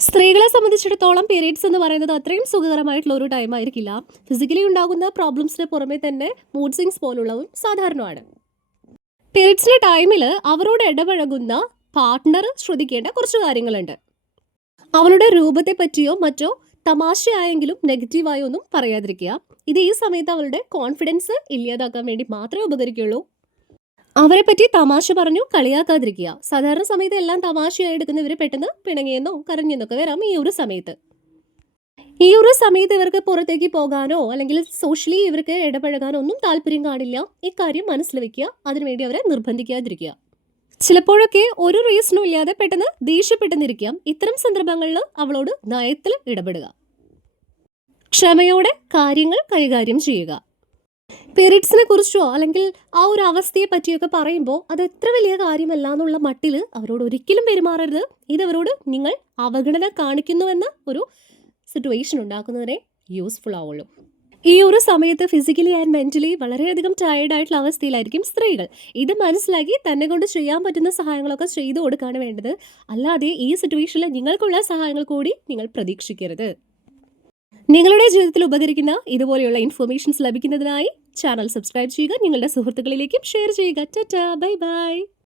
സ്ത്രീകളെ സംബന്ധിച്ചിടത്തോളം പീരീഡ്സ് എന്ന് പറയുന്നത് അത്രയും സുഖകരമായിട്ടുള്ള ഒരു ടൈം ആയിരിക്കില്ല. ഫിസിക്കലി ഉണ്ടാകുന്ന പ്രോബ്ലംസിന് പുറമെ തന്നെ മൂഡ് സ്വിങ്സ് പോലുള്ളതും സാധാരണമാണ്. പീരീഡ്സിന്റെ ടൈമിൽ അവരോട് ഇടപഴകുന്ന പാർട്ട്ണർ ശ്രദ്ധിക്കേണ്ട കുറച്ച് കാര്യങ്ങളുണ്ട്. അവളുടെ രൂപത്തെ പറ്റിയോ മറ്റോ തമാശയായെങ്കിലും നെഗറ്റീവായോ ഒന്നും പറയാതിരിക്കുക. ഇത് ഈ സമയത്ത് അവളുടെ കോൺഫിഡൻസ് ഇല്ലാതാക്കാൻ വേണ്ടി മാത്രമേ ഉപകരിക്കുള്ളൂ. അവരെ പറ്റി തമാശ പറഞ്ഞു കളിയാക്കാതിരിക്കുക. സാധാരണ സമയത്ത് എല്ലാം തമാശയായി എടുക്കുന്നവർ പെട്ടെന്ന് പിണങ്ങിയെന്നോ കരഞ്ഞെന്നൊക്കെ വരാം ഈ ഒരു സമയത്ത്. ഇവർക്ക് പുറത്തേക്ക് പോകാനോ അല്ലെങ്കിൽ സോഷ്യലി ഇവർക്ക് ഇടപഴകാനോ ഒന്നും താല്പര്യം കാണില്ല. ഇക്കാര്യം മനസ്സിൽ വെക്കുക. അതിനുവേണ്ടി അവരെ നിർബന്ധിക്കാതിരിക്കുക. ചിലപ്പോഴൊക്കെ ഒരു റീസണും ഇല്ലാതെ പെട്ടെന്ന് ദേഷ്യപ്പെട്ടെന്നിരിക്കാം. ഇത്തരം സന്ദർഭങ്ങളിൽ അവളോട് നയത്തിൽ ഇടപെടുക. ക്ഷമയോടെ കാര്യങ്ങൾ കൈകാര്യം ചെയ്യുക. പീരീഡ്സിനെ കുറിച്ചോ അല്ലെങ്കിൽ ആ ഒരു അവസ്ഥയെ പറ്റിയൊക്കെ പറയുമ്പോൾ അത് എത്ര വലിയ കാര്യമല്ല എന്നുള്ള മട്ടിൽ അവരോട് ഒരിക്കലും പെരുമാറരുത്. ഇതവരോട് നിങ്ങൾ അവഗണന കാണിക്കുന്നുവെന്ന ഒരു സിറ്റുവേഷൻ ഉണ്ടാക്കുന്നതിനെ യൂസ്ഫുൾ ആവുള്ളൂ. ഈ ഒരു സമയത്ത് ഫിസിക്കലി ആൻഡ് മെന്റലി വളരെയധികം ടയേർഡ് ആയിട്ടുള്ള അവസ്ഥയിലായിരിക്കും സ്ത്രീകൾ. ഇത് മനസ്സിലാക്കി തന്നെ കൊണ്ട് ചെയ്യാൻ പറ്റുന്ന സഹായങ്ങളൊക്കെ ചെയ്തു കൊടുക്കുകയാണ് വേണ്ടത്. അല്ലാതെ ഈ സിറ്റുവേഷനിൽ നിങ്ങൾക്കുള്ള സഹായങ്ങൾ കൂടി നിങ്ങൾ പ്രതീക്ഷിക്കരുത്. നിങ്ങളുടെ ജീവിതത്തിൽ ഉപകരിക്കുന്ന ഇതുപോലെയുള്ള ഇൻഫർമേഷൻസ് ലഭിക്കുന്നതിനായി ചാനൽ സബ്സ്ക്രൈബ് ചെയ്യുക. നിങ്ങളുടെ സുഹൃത്തുക്കളിലേക്കും ഷെയർ ചെയ്യുക. Tata, bye bye.